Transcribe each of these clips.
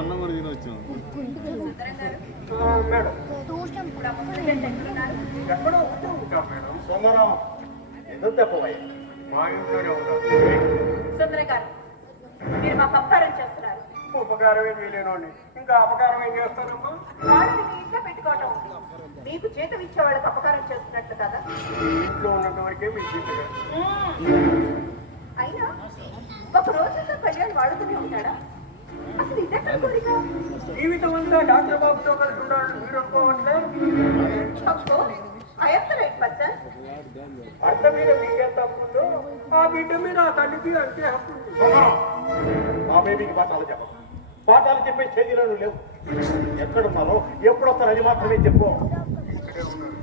అన్నం కూడా తినొచ్చాం. మేడం ఎక్కడో ఉంటూ ఉంటాం మేడం. సుందరం ఎందుకు చెప్పవయ్య, మా ఇంట్లోనే ఉంటాం. సుందర గారు, మీరు మాకు అపకారం చేస్తున్నారు. ఉపకారం ఏం చేయలేనండి, ఇంకా అపకారం ఏం చేస్తానమ్మా? వాళ్ళని మీ ఇంట్లో పెట్టుకోవటం మీకు జీతం ఇచ్చే వాళ్ళకి అపకారం చేస్తున్నట్లు కదా. ఇంట్లో ఉన్నంత వరకే మీ జీవితం. అయినా ఒక రోజుల్లో కళ్యాణ్ వాడుతూనే ఉంటాడా? అసలు ఇదెక్కడ కోరిక? జీవితం అంతా డాక్టర్ బాబుతో కలిసి ఉండాలని మీరు అనుకోవట్లే? అర్థ మీద మీకే తప్పుందో ఆ బిడ్డ మీద ఆ తల్లికి అంతే హక్కు. మా బేబీకి పాఠాలు చెప్పవు. పాఠాలు చెప్పే చేతిలో లేవు. ఎక్కడున్నారో ఎప్పుడు వస్తారు అది మాత్రమే చెప్పు. ఇక్కడే ఉన్నారు.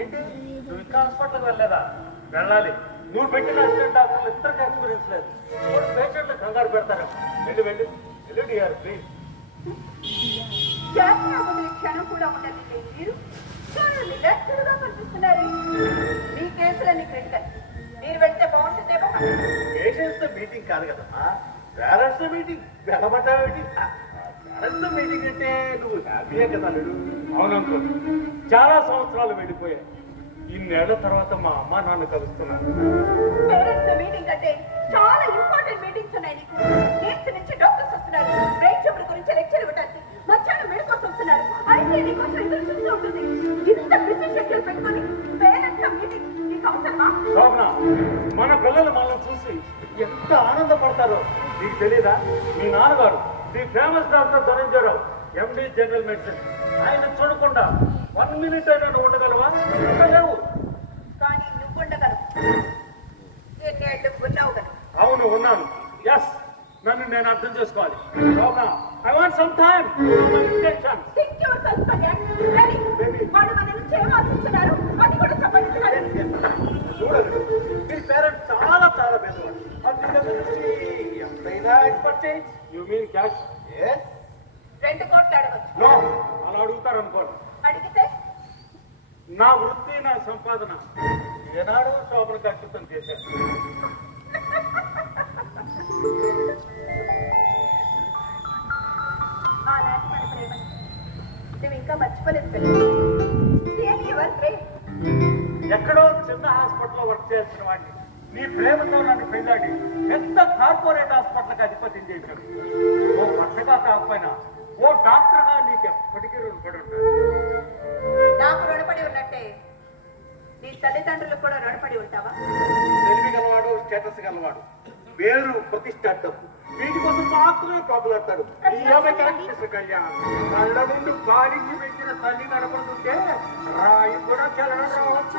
ఏంటి నువ్వు ఇంకా హాస్పిటల్కి వెళ్ళలేదా? వెళ్ళాలి. నువ్వు పెట్టిన అసిస్టెంట్ డాక్టర్లు ఇద్దరికి ఎక్స్పీరియన్స్ లేదు. పేషెంట్లు కంగారు పెడతారు. వెళ్ళి వెళ్ళి వెళ్ళి డిఆర్ ప్లీజ్. క్షణం కూడా ఉండదు. మీరు చాలా రిలాక్స్డ్గా కనిపిస్తున్నారు. మీ కేసులన్నీ క్రిటికల్. మీరు వెళ్తే బాగుంటుందేమో. పేషెంట్స్ తో మీటింగ్ కాదు కదమ్మా, పేరెంట్స్ తో మీటింగ్. వెళ్ళమంటావేంటి? పేరెంట్స్ తో మీటింగ్ అంటే నువ్వు హ్యాపీయే కదా లేడు? అవుననుకో, చాలా సంవత్సరాలు వెళ్ళిపోయాయి. ఇన్నేళ్ల తర్వాత మా అమ్మ నాన్న కలుస్తున్నాను. పేరెంట్స్ తో మీటింగ్ అంటే చాలా ఇంపార్టెంట్ మీటింగ్స్ ఉన్నాయి నీకు. కేసు నుంచి డాక్టర్స్ వస్తున్నారు. బ్రెయిన్ ట్యూమర్ గురించి లెక్చర్ ఇవ్వడానికి. మధ్యాహ్నం మెడికోస్ వస్తున్నారు. అయితే నీకోసం ఎదురు చూస్తూ ఉంటుంది. ఇంత బిజీ షెడ్యూల్ పెట్టుకొని పేరెంట్స్ తో మీటింగ్ నీకు అవసరమా? శోభన, మన పిల్లలు మనల్ని చూసి ఎంత ఆనందపడతారో నీకు తెలీదా? మీ నాన్నగారు the famous doctor Dhananjaya Rao, MD general medicine. ఆయన చూడకుండా 1 minute అయినా నువ్వు ఉండగలవా? ఉండలేవు. కానీ నువ్వు ఉండగలవు. ఎన్నేళ్ళు ఉన్నావు కదా. అవును ఉన్నాను. ఎస్, నన్ను నేను అర్థం చేసుకోవాలి. Shobhana, I want some time. Think yourself, Kalyan. Ready? వాళ్ళు మన నుంచి ఏం ఆశిస్తున్నారు అది కూడా చెప్పండి. చూడండి, మీ పేరెంట్స్ చాలా చాలా పెద్దవాళ్ళు. అందుకని ఎంతైనా ఎక్స్పెక్ట్ చేయొచ్చు. You mean cash? ఎస్. 2 కోట్లు అడగచ్చు. నో, అలా అడుగుతారు అనుకోండి. అడిగితే నా వృత్తి, నా సంపాదన ఏనాడు శోభనకు అర్పితం చేశాను. ఆనాటి మన ప్రేమను నువ్వు ఇంకా మర్చిపోలేదు. ఎక్కడో చిన్న హాస్పిటల్లో వర్క్ చేసిన వాడిని నీ ప్రేమతో నన్ను పెళ్ళాడి ఎంత కార్పొరేట్ హాస్పిటల్కి అధిపత్యం చేశాడు. ఓ పట్టగా కాకపోయినా ఓ డాక్టర్గా నీకు ఎప్పటికీ రుణపడి ఉంటాడు. నాకు రుణపడి ఉన్నట్టే నీ తల్లిదండ్రులకు కూడా రుణపడి ఉంటావా? తెలివి గలవాడు, స్టేటస్ గలవాడు, వేరు ప్రతిష్ట డబ్బు, వీటి కోసం మాత్రమే పాపులాడతాడు. కళ్యాణ్ కళ్ళ ముందు బాలికి పెంచిన తల్లి నడపడుతుంటే రాయి కూడా చలనం రావచ్చు.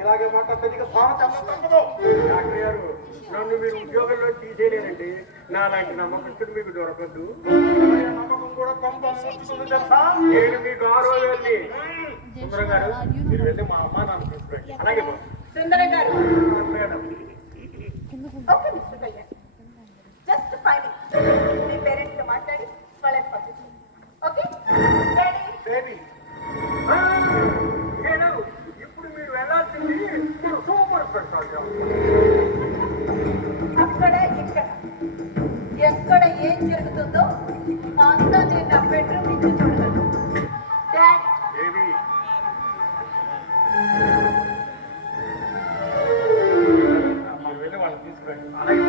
ఇలాగే మాట్లాడితే డాక్టర్ గారు, నన్ను మీరు ఉద్యోగంలో తీసేయలేనండి. నాలాంటి నమ్మకం మీకు దొరకద్దు. నమ్మకం కూడా తెలుసా? నేను మీకు 6 రోజుల్ని. సుందరం గారు, మీరు వెళ్ళి మా అమ్మ నాన్న తీసుకురండి. అలాగే సుందరం గారు, madam, okay mister Kalyan, just 5 minutes మీ పేరెంట్స్ తో మాట్లాడి వాళ్ళని పంపించండి. Okay baby. నేను ఇప్పుడు మీరు వెళ్ళాల్సింది సూపర్ పెడతాను. అక్కడ ఇక్కడ ఎక్కడ ఏం జరుగుతుందో అంతా నేను నా బెడ్రూమ్ నుంచి చూడగలను. బేబీ, మీరు వెళ్ళి వాళ్ళని తీసుకురండి. అలాగే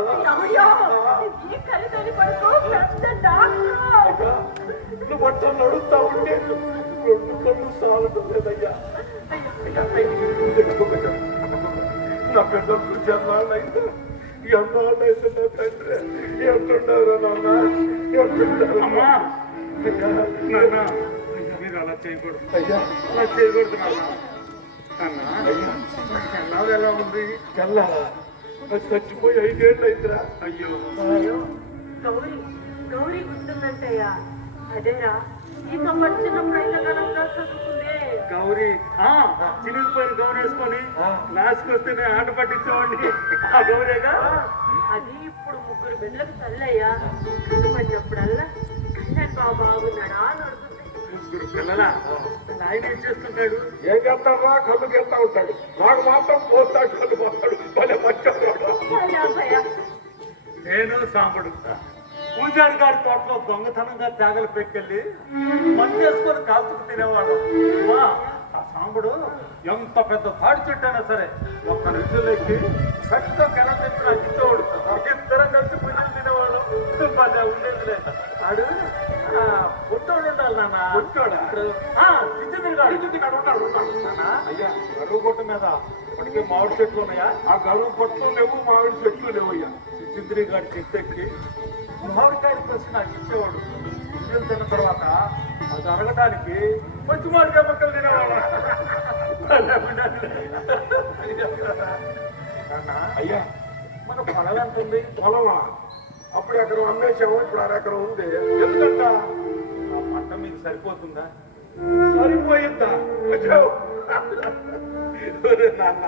ఎవయ్యా? ఈ కలితల్లి కొడుకు పెద్ద డాక్టర్. నువ్వు అట్లా నడుస్తా ఉంటే రెండు కళ్ళు సాలటం లేదయ్యా. నా పెద్ద ఎన్నాళ్ళైతే ఎన్నాళ్ళైతే నా తండ్రి ఎట్లుండారు నాన్న ఎట్లుండారమ్మా. నాన్న మీరు అలా చేయకూడదు అయ్యా, అలా చేయకూడదు నాన్న. ఎన్నాళ్ళు ఎలా ఉంది? ఎల్లాలా అది చచ్చిపోయి 5 ఏళ్ళు అయిందిరా. అయ్యో గౌరీ గౌరీ గుర్తుందంటయ్యా. అదేరా ఈ సంవత్సరం రైతగలంగా చదువుకుందే గౌరీ. చినిగిపోయిన గౌరీ వేసుకొని లాస్ట్కి వస్తే నేను ఆట పట్టించేవాడిని. ఆ గౌరీగా అది ఇప్పుడు 3 బిడ్డలకు తల్లయ్యా. కనుమన్నప్పుడల్లా కళ్యాణ్ బాబు బాగున్నాడా అని అడుగుతుంది. 3 పిల్లలా? ఆయన ఏం చేస్తుంటాడు? ఏం చేస్తాడా? కళ్ళు చేస్తా ఉంటాడు. నాకు మాత్రం పోస్తాడు, కళ్ళు పోస్తాడు. భలే మర్చిపోతాడు. నేను సాంబడు పూజారి గారి తోటలో దొంగతనంగా జాగలు పెట్టుకెళ్ళి మందు వేసుకొని కాల్చుకు తినేవాడు. ఆ సాంబడు ఎంత పెద్ద తాడి చెట్టు అయినా సరే ఒక్క నిమిషంలోకి పెద్ద కెల తెచ్చి నాకు ఇచ్చేవాడు. ఇద్దరం కలిసి పూజలు తినేవాడు. భలే ఉండేది లేదు. ఆడు పుట్టోడు ఉండాలి నాన్న. పుట్టోడా? అయ్యా గడువు కొట్టు మీద ఇప్పటికే మామిడి చెట్లు ఉన్నాయా? ఆ గడువు కొట్టు లేవు, మామిడి చెట్లు లేవు అయ్యా. సిద్ధిరి గారి చెట్టు ఎక్కి మామిడికాయలు కలిసి నాకు ఇచ్చేవాడు. పువ్వులు తిన్న తర్వాత అది అరగటానికి మంచి మామిడికాయ మొక్కలు తినేవాడు. అయ్యా మన పొలం ఎంత ఉంది? పొలమా? అప్పుడు ఎకరం అమ్మేసాము, ఇప్పుడు 1 ఎకరం ఉంది. ఎందుకంట ఆ పంట మీకు సరిపోతుందా? సరిపోయిందా? నాన్న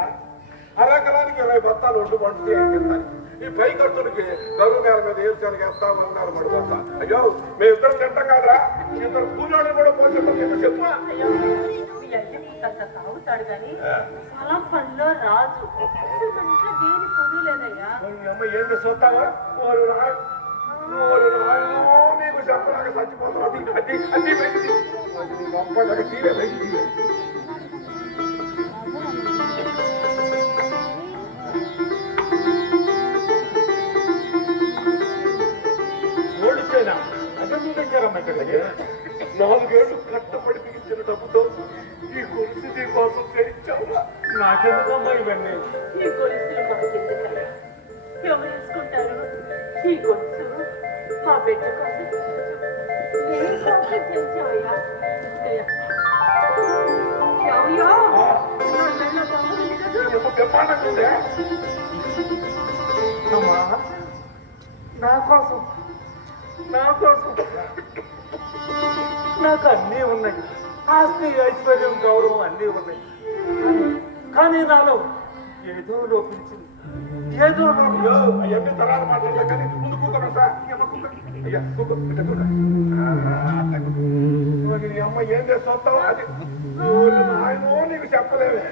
1 ఎకరానికి 20 బత్తాలు ఒడ్డు పండుతాయి కిందానికి. ఈ పై ఖర్చులకి గరువు నేల మీద ఏర్చానికి వేస్తా ఉన్నారు మడిపోతా. అయ్యో మేమిద్దరం తింటాం కాదురా, ఇద్దరు కూలోళ్ళు కూడా పోషిస్తాం. చెప్పు తాగుతాడు కానీ పొలం పనిలో రాజు. దేని పొదు లేదయ్యా. అమ్మ ఏంటి చూస్తావా? నీకు చెప్పలాగా చచ్చిపోతావు. అన్ని పెట్టి గొప్ప తీవే పెట్టి ఓడిపోయినా అదే చూపించారమ్మ. ఇక్కడికి 4 ఏళ్ళు కట్టపడి బిగించిన డబ్బుతో ఈ గొలుసు నీ కోసం చేయించావురా. నాకెందుకమ్మా ఇవన్నీ? ఈ గొలుసులు మాకెందుకయ్యా? ఎవరు వేసుకుంటారు ఈ గొలుసు? మా బిడ్డ కోసం నేను కోసం చేయించావయ్యా. బ్రహ్మాండంగా ఉందే అమ్మా. నా కోసం నాకు అన్నీ ఉన్నాయి. ఆస్తి, ఐశ్వర్యం, గౌరవం అన్నీ ఉన్నాయి. కానీ నాలో ఏదో లోపించింది. ఏదో అవన్నీ తర్వాత మాట్లాడలే కానీ ముందు కూతురా. అయ్యా అమ్మ ఏం చేస్తావు? అది ఆయనో నీకు చెప్పలేవే.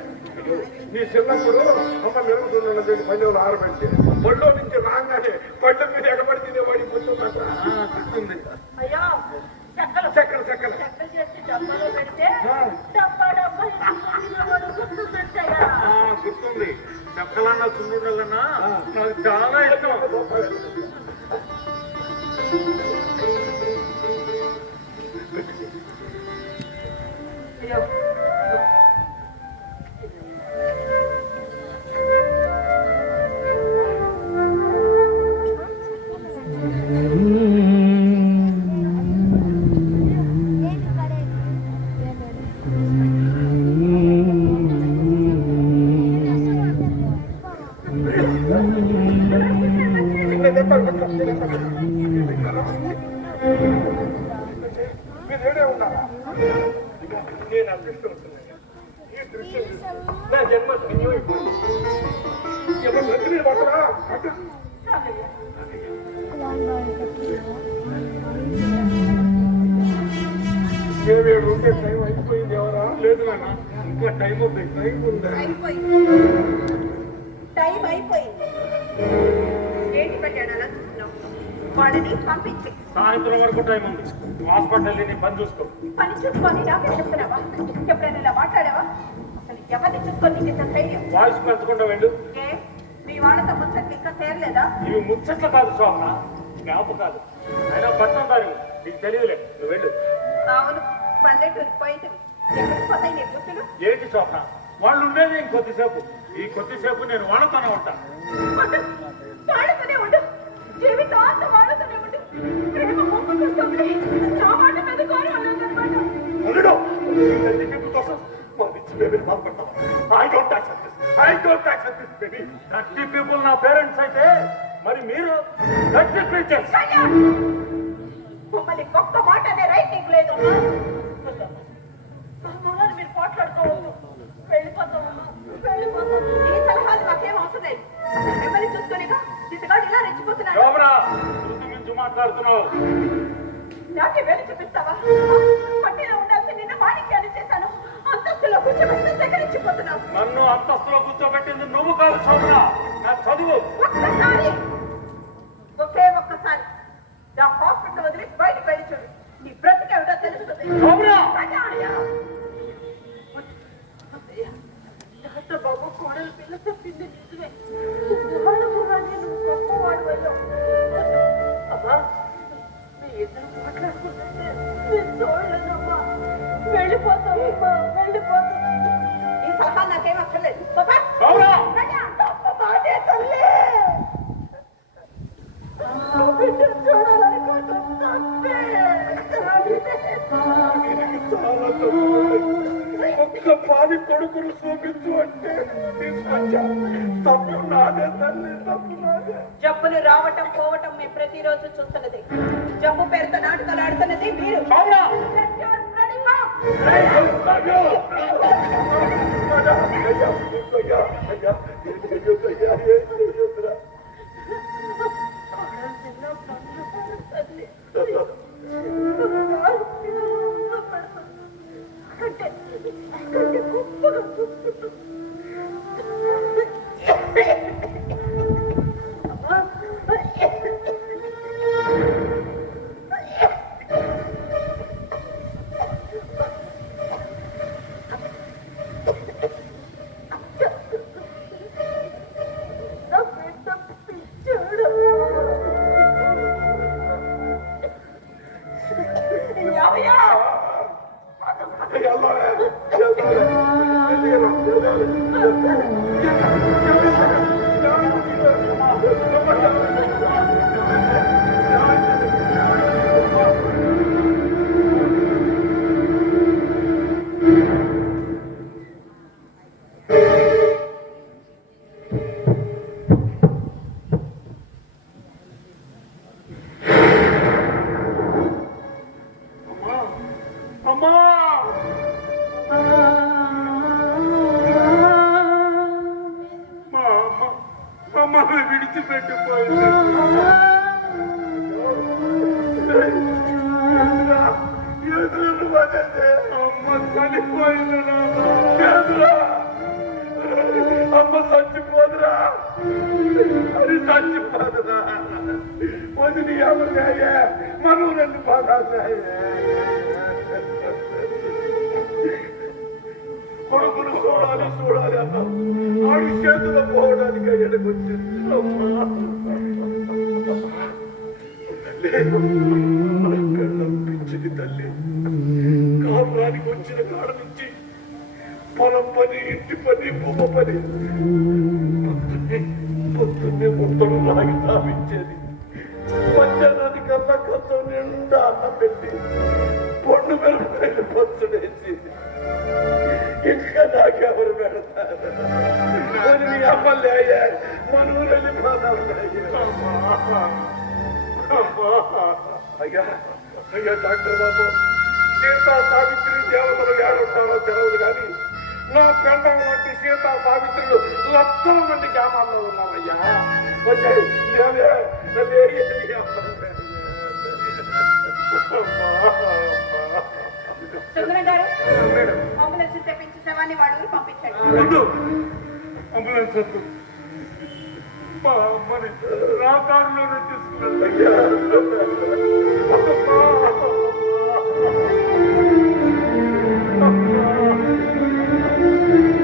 నీ చిన్నప్పుడు అమ్మ మెరుగుతుండే పల్లెలు ఆరబెట్టి బళ్ళో నుంచి రాగానే పళ్ళ మీద ఎగబడి తినేవాడి గుర్తుంది. అయ్యా చక్కలు చేసి డబ్బాలో పెడితే డబ్బా గుర్తుంది. చెక్కలన్నా చుండులన్నా నాకు చాలా ఇష్టం. మీరేడే ఉన్నారా? నేను అదృష్టవంతున్నా. ఈ దృశ్యం నా జన్మ ధన్యమైపోయింది. ఎవరు పడరా? ఏమేడు ఉంటే టైం అయిపోయింది. ఎవరా? లేదు నాన్న, ఇంకా టైం ఉంది. టైం ఉందా? టైం అయిపోయింది. ఏంటి పెట్టాడు అలా చూస్తున్నావు? వాడిని పంపించి సాయంత్రం వరకు టైం ఉంది. హాస్పిటల్ నీ పని చూసుకో. పని చూసుకొని నాకే చెప్తున్నావా? ఎప్పుడైనా ఇలా మాట్లాడావా? అసలు ఎవరిని చూసుకొని నీకు ఇంత ధైర్యం? వాయిస్ పెంచకుండా వెళ్ళు. మీ వాళ్ళతో ముచ్చట్లు ఇంకా తీరలేదా? ఇవి ముచ్చట్లు కాదు శోభన, జ్ఞాపకాలు. అయినా పట్టణం దాని నీకు తెలియలే, నువ్వు వెళ్ళు. అవును, పల్లెటూరు పోయింది. ఎక్కడికి పోతాయి నీ గుర్తులు? ఏంటి శోభన, వాళ్ళు ఉండేది ఇంకొద్దిసేపు. ఈ కొద్దిసేపు నేను వాళ్ళతోనే ఉంటాను. ఉండు, వాడుతూనే ఉండు, జీవితాంతం వాడుతూనే ఉండు. ప్రేమ మొక్కుకుంటుంది, నా మాట మీద గౌరవం లేదన్నమాట. అల్లుడు, ఈ తల్లి పిలుపు కోసం మా పిచ్చి బేబీని బాధపడతావా? I don't accept this. I don't accept this, baby. 30 people నా పేరెంట్స్ అయితే మరి మీరు 30 creatures. కళ్యాణ్, మమ్మల్ని ఒక్క మాట అనే రైట్ నీకు లేదు. మమ్మల్ని మీరు పోట్లాడుకోవద్దు. వెళ్ళిపోతామమ్మా, వెళ్ళిపోతాం. ఈ సలహాలు మాకేం అవసరం లేదు. అసలు మిమ్మల్ని చూసుకునేగా చిత్తగాడు ఇలా రెచ్చిపోతున్నాడు. శోభన, శృతి మించి మాట్లాడుతున్నావు. నాకే వేలు చూపిస్తావా? పట్టిలో ఉండాల్సి నిన్న మాణిక్యాన్ని చేశాను. అంతస్తులో కూర్చోబెట్టి సేకరించిపోతున్నావు. నన్ను అంతస్తులో కూర్చోబెట్టింది నువ్వు కాదు శోభన, నా చదువు. ఒక్కసారి, ఒకే ఒక్కసారి నా హాస్పిటల్ వదిలి బయటికి వెళ్ళి చూడు. నీ బ్రతికేమిటో తెలుస్తుంది. శోభన! డాక్టర్ బాబు కోడలు పిల్ల చెప్పింది నిజమే. వాళ్ళకు కానీ నువ్వు గొప్పవాడు అయ్యావు. అమ్మా, మీ ఇద్దరు మాట్లాడుకుంటుంటే నేను చూడలేదమ్మా. వెళ్ళిపోతామమ్మా, వెళ్ళిపోతాం. ఈ సలహా నాకేం అక్కర్లేదు. బాబా, మాటే తల్లి. బిడ్డను చూడాలనుకోవటం తప్పే. ఒక్క పాది కొడుకును చూపించు అంటే తీసుకొచ్చా. తప్పు నాదే తల్లి, తప్పు నాదే. జబ్బులు రావటం పోవటం మేము ప్రతిరోజు చూస్తున్నది. జబ్బు పేరుతో నాటకాలు ఆడుతున్నది మీరు. విడిచిపెట్టిపోయింది. అమ్మ చనిపోయింది. అమ్మ చచ్చిపోదురా, అది చచ్చిపోదురా. వదిలి ఎవరినాయే మనం రెండు బాధాయే. కొడుకును చూడాలి చూడాలి అన్నా ఆడి చేతిలో పోవడానికి ఎడకొచ్చింది. పిచ్చింది తల్లి. కాపురానికి వచ్చిన కాడ నుంచి పొలం పని, ఇంటి పని, బొమ్మ పని, పొద్దున్నే మొత్తం లాగి తాపించేది. మధ్యాహ్నానికల్లా కొంచెం నిండా అన్నం పెట్టి పొండు మిరపకాయలు పచ్చడేసి ఇంకా నాకెవరు పెడతారు? నీ అమ్మలే మనం వెళ్ళిపోదాం. అయ్యా అయ్యా డాక్టర్ బాబు, సీతా సావిత్రి దేవతలు ఏడుంటారో తెలవదు కానీ నా పెండం లాంటి సీతా సావిత్రులు లక్షల మంది గ్రామాల్లో ఉన్నామయ్యా. వచ్చాయి గారు అంబులెన్స్ తెప్పించి శవాన్ని వాడు పంపించండి. అంబులెన్స్ వద్దు, మా అమ్మని నా కారులోనే తీసుకున్నాను.